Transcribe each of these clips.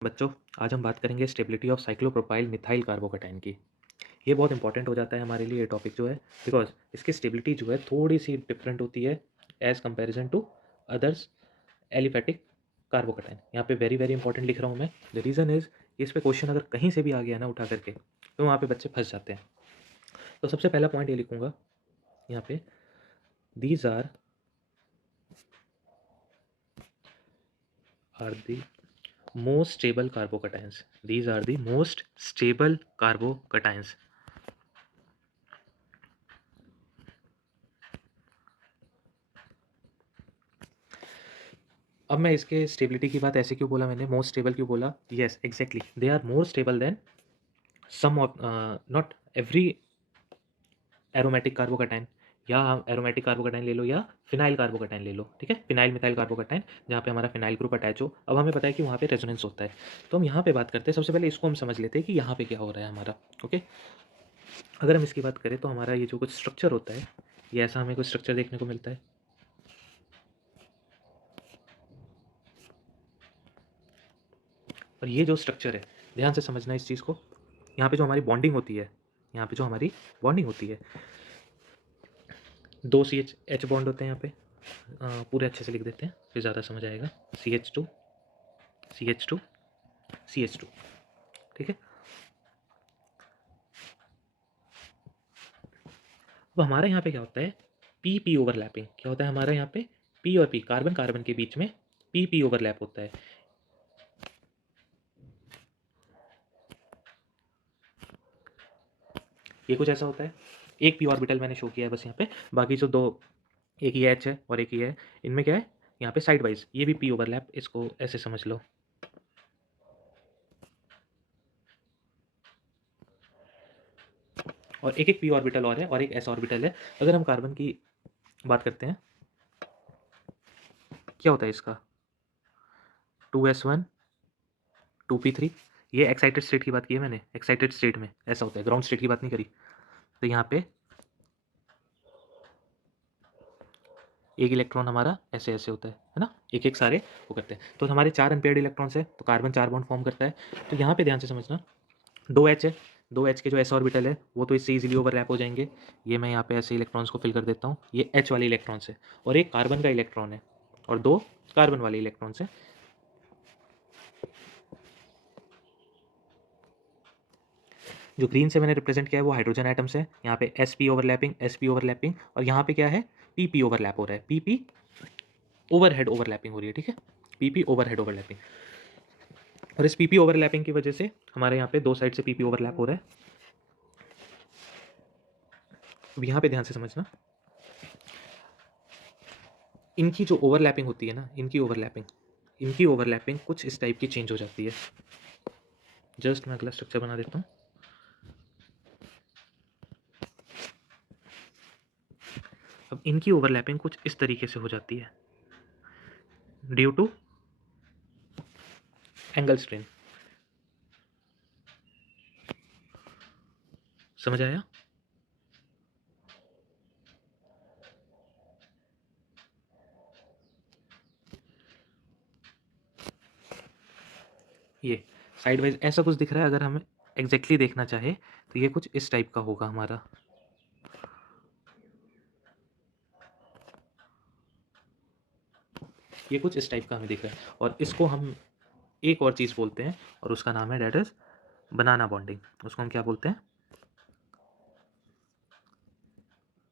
बच्चों, आज हम बात करेंगे stability of cyclopropyl methyl carbocation की। ये बहुत इंपॉर्टेंट हो जाता है हमारे लिए ये टॉपिक जो है, बिकॉज़ इसकी स्टेबिलिटी जो है थोड़ी-सी डिफरेंट होती है as comparison to others aliphatic carbocation. यहाँ पे वेरी, वेरी इंपॉर्टेंट लिख रहा हूँ मैं। द रीज़न इज़ इस पे क्वेश्चन अगर कहीं से भी आ गया ना उठा करके, तो वहाँ पे बच्चे फँस जाते हैं। तो सबसे पहला पॉइंट ये लिखूँगा यहाँ पे, these are the most stable carbocations. These are the most stable carbocations. अब मैं इसके स्टेबिलिटी की बात ऐसे क्यों बोला मैंने, मोस्ट स्टेबल क्यों बोला? Yes, exactly, they are more stable than some of not every aromatic carbocation. या आप एरोमेटिक कार्बोकैटायन ले लो या फिनाइल कार्बोकैटायन ले लो, ठीक है? फिनाइल मिथाइल कार्बोकैटायन, जहाँ पे हमारा फिनाइल ग्रुप अटैच हो। अब हमें पता है कि वहाँ पे रेजोनेंस होता है, तो हम यहाँ पे बात करते हैं। सबसे पहले इसको हम समझ लेते हैं कि यहाँ पे क्या हो रहा है हमारा, ओके? अगर हम इसकी बात करें तो हमारा ये जो कुछ स्ट्रक्चर होता है, ये ऐसा हमें कुछ स्ट्रक्चर देखने को मिलता है। और ये जो स्ट्रक्चर है, ध्यान से समझना इस चीज़ को। यहाँ पे जो हमारी बॉन्डिंग होती है, यहाँ पे जो हमारी बॉन्डिंग होती है, 2 CH बॉन्ड होते हैं यहाँ पे। पूरे अच्छे से लिख देते हैं, फिर ज़्यादा समझ आएगा। CH2 CH2 CH2, ठीक है? अब हमारे यहाँ पे क्या होता है, PP ओवरलैपिंग। क्या होता है हमारे यहाँ पे? P और P, कार्बन कार्बन के बीच में PP ओवरलैप होता है। ये कुछ ऐसा होता है। एक p ऑर्बिटल मैंने शो किया है बस यहाँ पे, बाकी जो दो, एक ये H है और एक ये है, इनमें क्या है, यहाँ पे साइड वाइज ये भी P ओवरलैप, इसको ऐसे समझ लो। और एक एक p ऑर्बिटल और है और एक s ऑर्बिटल है। अगर हम कार्बन की बात करते हैं, क्या होता है इसका, 2s1 2p3। ये एक्साइटेड स्टेट की बात की है मैंने, एक्साइटेड स्टेट में ऐसा होता है, ग्राउंड स्टेट की बात नहीं करी। तो यहाँ पे एक इलेक्ट्रॉन हमारा ऐसे ऐसे होता है ना, एक एक सारे वो करते हैं। तो हमारे 4 अनपेयर्ड इलेक्ट्रॉन्स है, तो कार्बन 4 बॉन्ड फॉर्म करता है। तो यहाँ पे ध्यान से समझना, 2H है, 2H के जो s ऑर्बिटल है वो तो इससे इजीली ओवरलैप हो जाएंगे। ये मैं यहाँ पे ऐसे इलेक्ट्रॉन्स को फिल कर देता हूँ, ये H वाले इलेक्ट्रॉन्स है, और एक कार्बन का इलेक्ट्रॉन है और 2 कार्बन वाले इलेक्ट्रॉन्स है। जो ग्रीन से मैंने रिप्रेजेंट किया है वो हाइड्रोजन एटम्स है। यहाँ पे sp ओवरलैपिंग, और यहाँ पे क्या है, pp ओवरलैप हो रहा है, pp ओवरहेड ओवरलैपिंग हो रही है, ठीक है? pp overhead overlapping. और इस pp ओवरलैपिंग की वजह से हमारे यहाँ पे दो साइड से pp ओवरलैप हो रहा है। अब यहाँ पे ध्यान से समझना, इनकी जो ओवरलैपिंग होती है ना, इनकी ओवरलैपिंग कुछ इस टाइप की चेंज हो जाती है। जस्ट मैं अगला स्ट्रक्चर बना देता हूँ। अब इनकी ओवरलैपिंग कुछ इस तरीके से हो जाती है ड्यू टू एंगल स्ट्रेन। समझ आया? ये साइड वाइज ऐसा कुछ दिख रहा है। अगर हमें एग्जैक्टली देखना चाहे तो ये कुछ इस टाइप का होगा हमारा। ये कुछ इस टाइप का हमें दिख रहा है, और इसको हम एक और चीज़ बोलते हैं, और उसका नाम है डेट इज बनाना बॉन्डिंग। उसको हम क्या बोलते हैं?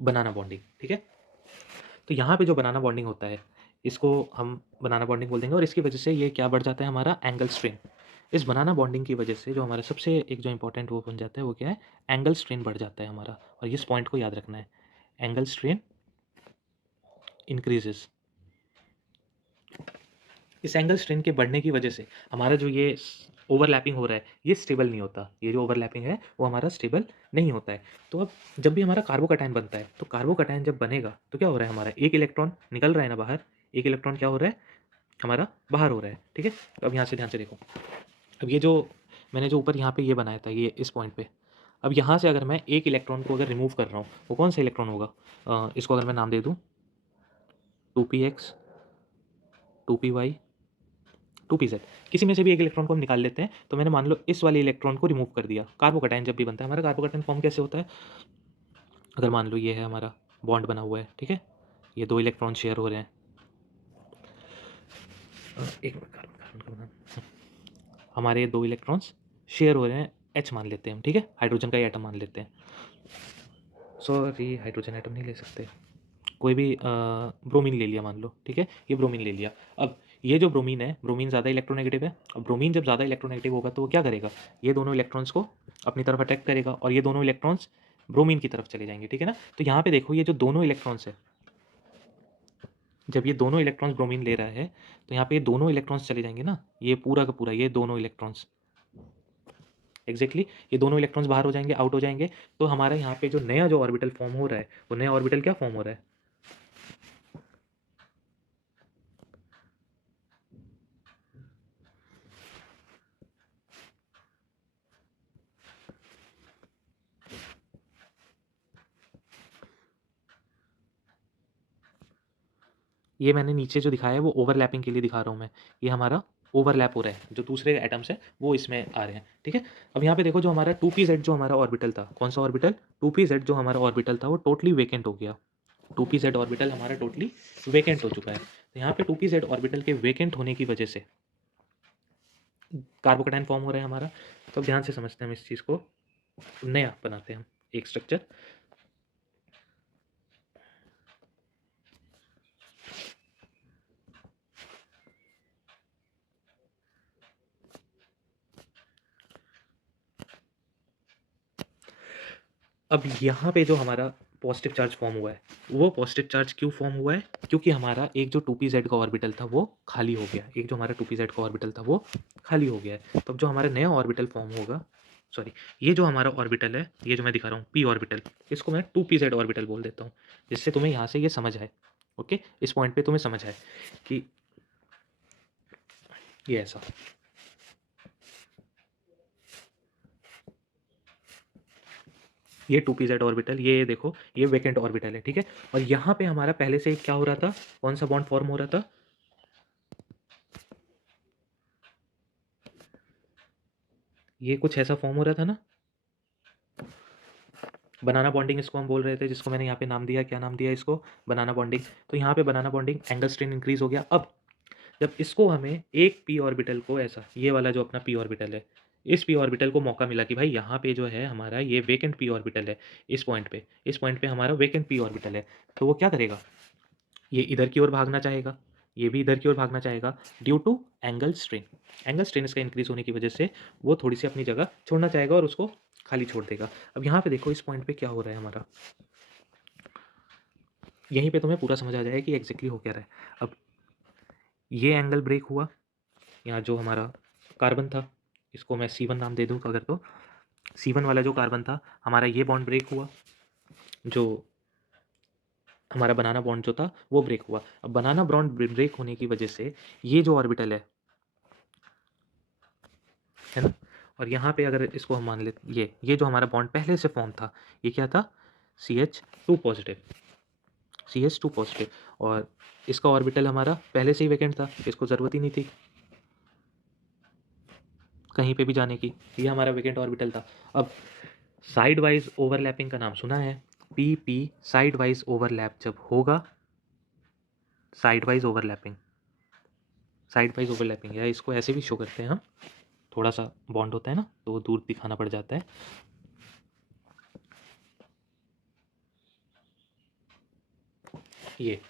बनाना बॉन्डिंग, ठीक है? तो यहाँ पे जो बनाना बॉन्डिंग होता है, इसको हम बनाना बॉन्डिंग बोल देंगे, और इसकी वजह से ये क्या बढ़ जाता है हमारा, एंगल स्ट्रेन। इस बनाना बॉन्डिंग की वजह से जो हमारा सबसे एक जो इंपॉर्टेंट वो बन जाता है वो क्या है, एंगल स्ट्रेन बढ़ जाता है हमारा। और इस पॉइंट को याद रखना है, एंगल स्ट्रेन इंक्रीजेस। इस एंगल स्ट्रेन के बढ़ने की वजह से हमारा जो ये ओवरलैपिंग हो रहा है ये स्टेबल नहीं होता। ये जो ओवरलैपिंग है वो हमारा स्टेबल नहीं होता है। तो अब जब भी हमारा कार्बोकैटायन बनता है, तो कार्बोकैटायन जब बनेगा तो क्या हो रहा है, हमारा एक इलेक्ट्रॉन निकल रहा है ना बाहर, एक इलेक्ट्रॉन क्या हो रहा है हमारा, बाहर हो रहा है, ठीक है? तो अब यहाँ से ध्यान से देखो, अब ये जो मैंने जो ऊपर यहाँ पे ये बनाया था, ये इस पॉइंट पे, अब यहाँ से अगर मैं एक इलेक्ट्रॉन को अगर रिमूव कर रहा हूँ, वो कौन सा इलेक्ट्रॉन होगा? इसको अगर मैं नाम दे दूँ 2px 2py 2pz, किसी में से भी एक इलेक्ट्रॉन को हम निकाल लेते हैं। तो मैंने मान लो इस वाले इलेक्ट्रॉन को रिमूव कर दिया। कार्बोकैटायन जब भी बनता है हमारा, कार्बोकैटायन फॉर्म कैसे होता है, अगर मान लो ये है हमारा बॉन्ड बना हुआ है, ठीक है, ये 2 इलेक्ट्रॉन शेयर हो रहे हैं। एक मिनट, कार्बन हमारे ये 2 इलेक्ट्रॉन्स शेयर हो रहे हैं, H मान लेते हैं हम, ठीक है, हाइड्रोजन का ही एटम मान लेते हैं। सॉरी, हाइड्रोजन एटम नहीं ले सकते, कोई भी ब्रोमीन ले लिया मान लो, ठीक है, ये ब्रोमीन ले लिया। अब ये जो ब्रोमीन है, ब्रोमीन ज़्यादा इलेक्ट्रोनेगेटिव है। अब ब्रोमीन जब ज़्यादा इलेक्ट्रोनेगेटिव होगा तो वो क्या करेगा, ये दोनों इलेक्ट्रॉन्स को अपनी तरफ अट्रैक्ट करेगा और ये दोनों इलेक्ट्रॉन्स ब्रोमीन की तरफ चले जाएंगे, ठीक है ना। तो यहाँ पे देखो ये जो दोनों इलेक्ट्रॉन्स है, जब ये दोनों इलेक्ट्रॉन्स ब्रोमीन ले रहा है तो यहाँ पे ये दोनों इलेक्ट्रॉन्स चले जाएंगे ना, ये पूरा का पूरा, ये दोनों इलेक्ट्रॉन्स एग्जैक्टली ये दोनों इलेक्ट्रॉन्स बाहर हो जाएंगे, आउट हो जाएंगे। तो हमारा यहाँ पे जो नया जो ऑर्बिटल फॉर्म हो रहा है, वो नया ऑर्बिटल क्या फॉर्म हो रहा है, ये मैंने नीचे जो दिखाया है वो ओवरलैपिंग के लिए दिखा रहा हूँ मैं, ये हमारा ओवरलैप हो रहा है, जो दूसरे एटम्स हैं वो इसमें आ रहे हैं, ठीक है। अब यहाँ पे देखो जो हमारा 2pz जो हमारा ऑर्बिटल था, कौन सा ऑर्बिटल, 2pz जो हमारा ऑर्बिटल था वो टोटली वेकेंट हो गया। 2pz ऑर्बिटल हमारा टोटली वेकेंट हो चुका है। तो यहाँ पे 2pz ऑर्बिटल के वेकेंट होने की वजह से कार्बोकैटायन फॉर्म हो रहा है हमारा। तो अब ध्यान से समझते हैं हम इस चीज़ को, नया बनाते हैं हम एक स्ट्रक्चर। अब यहाँ पे जो हमारा पॉजिटिव चार्ज फॉर्म हुआ है, वो पॉजिटिव चार्ज क्यों फॉर्म हुआ है, क्योंकि हमारा एक जो 2pz का ऑर्बिटल था वो खाली हो गया, एक जो हमारा 2pz का ऑर्बिटल था वो खाली हो गया है। तो अब जो हमारा नया ऑर्बिटल फॉर्म होगा, सॉरी, ये जो हमारा ऑर्बिटल है, ये जो मैं दिखा रहा हूँ p ऑर्बिटल, इसको मैं 2pz ऑर्बिटल बोल देता हूँ, जिससे तुम्हें यहाँ से ये समझ आए, ओके, इस पॉइंट पे तुम्हें समझ आए कि ये ऐसा, ये 2pz ऑर्बिटल, ये देखो ये वेकेंट ऑर्बिटल है, ठीक है। और यहाँ पे हमारा पहले से क्या हो रहा था, कौन सा बॉन्ड फॉर्म हो रहा था, ये कुछ ऐसा फॉर्म हो रहा था ना, बनाना बॉन्डिंग इसको हम बोल रहे थे, जिसको मैंने यहाँ पे नाम दिया, क्या नाम दिया इसको, बनाना बॉन्डिंग। तो यहाँ पे बनाना बॉन्डिंग, एंगल स्ट्रेन इंक्रीज हो गया। अब जब इसको हमें एक p ऑर्बिटल को ऐसा, ये वाला जो अपना p ऑर्बिटल है, इस p ऑर्बिटल को मौका मिला कि भाई यहाँ पे जो है हमारा ये वेकेंट p ऑर्बिटल है, इस पॉइंट पे हमारा वेकेंट p ऑर्बिटल है, तो वो क्या करेगा, ये इधर की ओर भागना चाहेगा, ये भी इधर की ओर भागना चाहेगा, due to angle strain. Angle strain इसका इंक्रीज होने की वजह से वो थोड़ी सी अपनी जगह छोड़ना चाहेगा और उसको खाली छोड़ देगा। अब यहाँ पे देखो इस पॉइंट पे क्या हो रहा है हमारा, यहीं पे तुम्हें पूरा समझ आ जाएगा कि एग्जैक्टली हो क्या रहा है। अब ये एंगल ब्रेक हुआ, यहाँ जो हमारा कार्बन था, इसको मैं C1 नाम दे दूँ अगर, तो C1 वाला जो कार्बन था हमारा, ये बॉन्ड ब्रेक हुआ, जो हमारा बनाना बॉन्ड जो था वो ब्रेक हुआ। अब बनाना बॉन्ड ब्रेक होने की वजह से ये जो ऑर्बिटल है ना, और यहाँ पे अगर इसको हम मान ले, ये जो हमारा बॉन्ड पहले से फॉर्म था, ये क्या था, CH2 पॉजिटिव, CH2 पॉजिटिव, और इसका ऑर्बिटल हमारा पहले से ही वैकेंट था, इसको ज़रूरत ही नहीं थी कहीं पे भी जाने की, ये हमारा वैकेंट ऑर्बिटल था। अब साइड वाइज ओवरलैपिंग का नाम सुना है, PP साइड वाइज ओवरलैप जब होगा, side wise overlapping, side wise overlapping, या इसको ऐसे भी शो करते हैं हम, थोड़ा सा बॉन्ड होता है ना तो वो दूर दिखाना पड़ जाता है, ये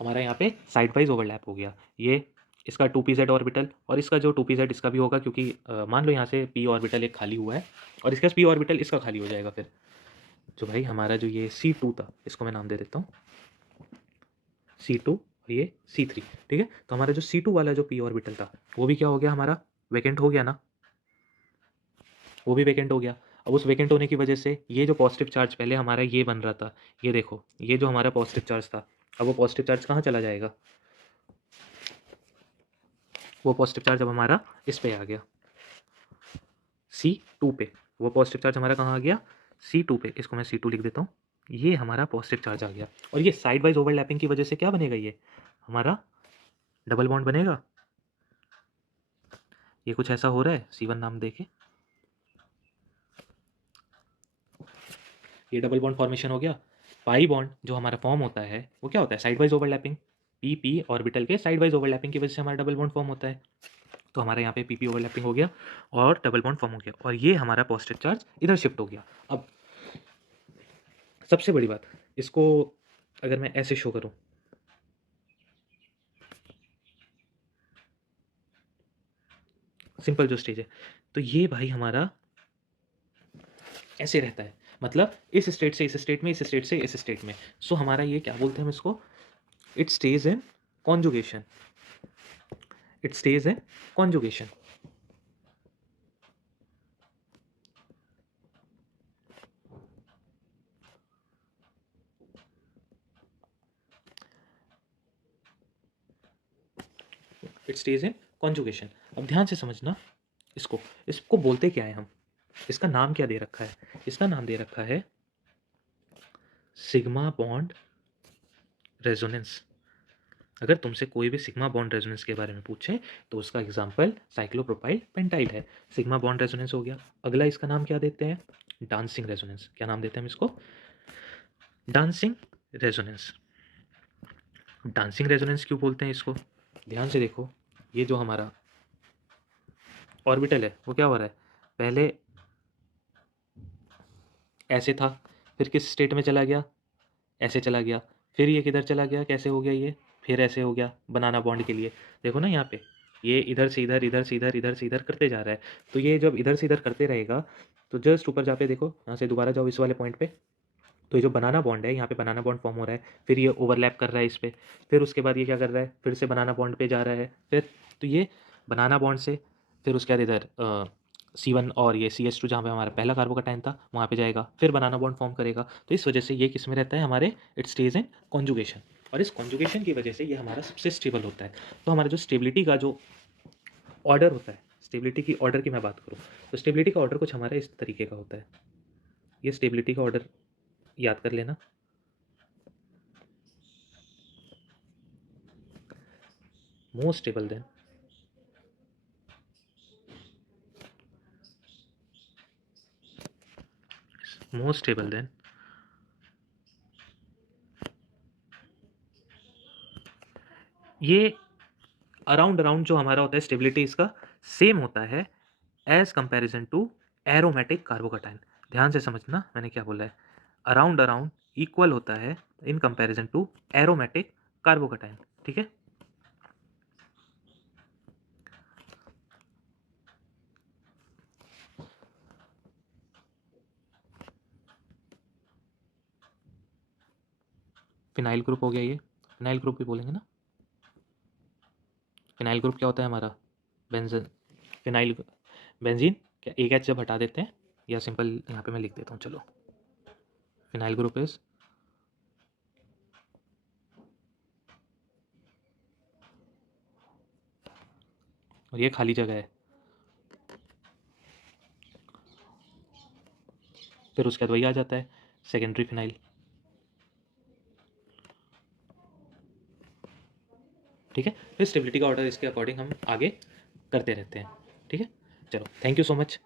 हमारा यहाँ पे साइड वाइज ओवरलैप हो गया। ये इसका 2pz ऑर्बिटल और इसका जो 2pz इसका भी होगा, क्योंकि मान लो यहाँ से p ऑर्बिटल एक खाली हुआ है और इसका p ऑर्बिटल इसका खाली हो जाएगा, फिर जो भाई हमारा जो ये C2 था, इसको मैं नाम दे देता हूँ C2 और ये C3, ठीक है। तो हमारा जो C2 वाला जो p ऑर्बिटल था वो भी क्या हो गया हमारा, वैकेंट हो गया ना, वो भी वैकेंट हो गया। अब उस वैकेंट होने की वजह से ये जो पॉजिटिव चार्ज पहले हमारा ये बन रहा था, ये देखो ये जो हमारा पॉजिटिव चार्ज था, अब वो पॉजिटिव चार्ज कहाँ चला जाएगा, वो पॉजिटिव चार्ज अब हमारा इस पे आ गया C2 पे, वो पॉजिटिव चार्ज हमारा कहाँ आ गया, C2 पे, इसको मैं C2 लिख देता हूँ, ये हमारा पॉजिटिव चार्ज आ गया। और ये साइड वाइज ओवरलैपिंग की वजह से क्या बनेगा, ये हमारा डबल बॉन्ड बनेगा, ये कुछ ऐसा हो रहा है, C1 नाम देके ये डबल बॉन्ड फॉर्मेशन हो गया। पाई बॉन्ड जो हमारा फॉर्म होता है वो क्या होता है, side wise overlapping. P P orbital के साइड वाइज ओवरलैपिंग की वजह से हमारा डबल बॉन्ड फॉर्म होता है। तो हमारे यहाँ पे पी पी ओवरलैपिंग हो गया और डबल बॉन्ड फॉर्म हो गया, और ये हमारा पॉजिटिव चार्ज इधर शिफ्ट हो गया। अब सबसे बड़ी बात, इसको अगर मैं ऐसे शो करूँ, सिंपल जो स्टेज है, तो ये भाई हमारा ऐसे रहता है, मतलब इस स्टेट से इस स्टेट में, इस स्टेट से इस स्टेट में। सो हमारा ये क्या बोलते हैं हम इसको, it stage in conjugation, it stage in conjugation. It stage in conjugation. अब ध्यान से समझना, इसको इसको बोलते क्या है हम, इसका नाम क्या दे रखा है, इसका नाम दे रखा है सिग्मा बॉन्ड रेजोनेंस। अगर तुमसे कोई भी सिग्मा बॉन्ड रेजोनेंस के बारे में पूछे तो उसका एग्जाम्पल साइक्लोप्रोपाइल पेंटाइल है। सिग्मा बॉन्ड रेजोनेंस हो गया। अगला इसका नाम क्या देते हैं, डांसिंग रेजोनेंस। क्या नाम देते हैं हम इसको, डांसिंग रेजोनेंस। डांसिंग रेजोनेंस क्यों बोलते हैं इसको, ध्यान से देखो, ये जो हमारा ऑर्बिटल है वो क्या हो रहा है, पहले ऐसे था, फिर किस स्टेट में चला गया, ऐसे चला गया, फिर ये किधर चला गया, कैसे हो गया ये, फिर ऐसे हो गया बनाना बॉन्ड के लिए। देखो ना यहाँ पे, ये इधर से इधर, इधर से इधर, इधर से इधर करते जा रहा है। तो ये जब इधर से इधर करते रहेगा तो जस्ट ऊपर जाके देखो, यहाँ से दोबारा जाओ इस वाले पॉइंट पे, तो ये जो बनाना बॉन्ड है, यहाँ पे बनाना बॉन्ड फॉर्म हो रहा है, फिर ये ओवरलैप कर रहा है इस पे, फिर उसके बाद ये क्या कर रहा है, फिर से बनाना बॉन्ड पे जा रहा है, फिर तो ये बनाना बॉन्ड से फिर उसके बाद इधर C1 और ये CH2 जहाँ पे हमारा पहला कार्बोकैटायन था वहाँ पे जाएगा, फिर बनाना बॉन्ड फॉर्म करेगा। तो इस वजह से ये किस में रहता है हमारे, इट स्टेज इन कॉन्जुगेशन, और इस कॉन्जुगेशन की वजह से ये हमारा सबसे स्टेबल होता है। तो हमारा जो स्टेबिलिटी का जो ऑर्डर होता है, स्टेबिलिटी की ऑर्डर की मैं बात करूँ तो स्टेबिलिटी का ऑर्डर कुछ हमारा इस तरीके का होता है। ये स्टेबिलिटी का ऑर्डर याद कर लेना, most stable then, most stable then, ये अराउंड अराउंड जो हमारा होता है स्टेबिलिटी इसका सेम होता है as comparison to aromatic carbocation. ध्यान से समझना मैंने क्या बोला है, अराउंड अराउंड इक्वल होता है in comparison to aromatic carbocation. ठीक है, फिनाइल ग्रुप हो गया, ये फिनाइल ग्रुप भी बोलेंगे ना। फिनाइल ग्रुप क्या होता है हमारा, बेंजन, फिनाइल बेंजीन, क्या एक एच जब हटा देते हैं, या सिंपल यहाँ पे मैं लिख देता हूँ, चलो फिनाइल ग्रुप इज, और ये खाली जगह है, फिर उसके बाद वही आ जाता है सेकेंडरी फिनाइल। ठीक है, फिर स्टेबिलिटी का ऑर्डर इसके अकॉर्डिंग हम आगे करते रहते हैं। ठीक है, चलो थैंक यू सो मच।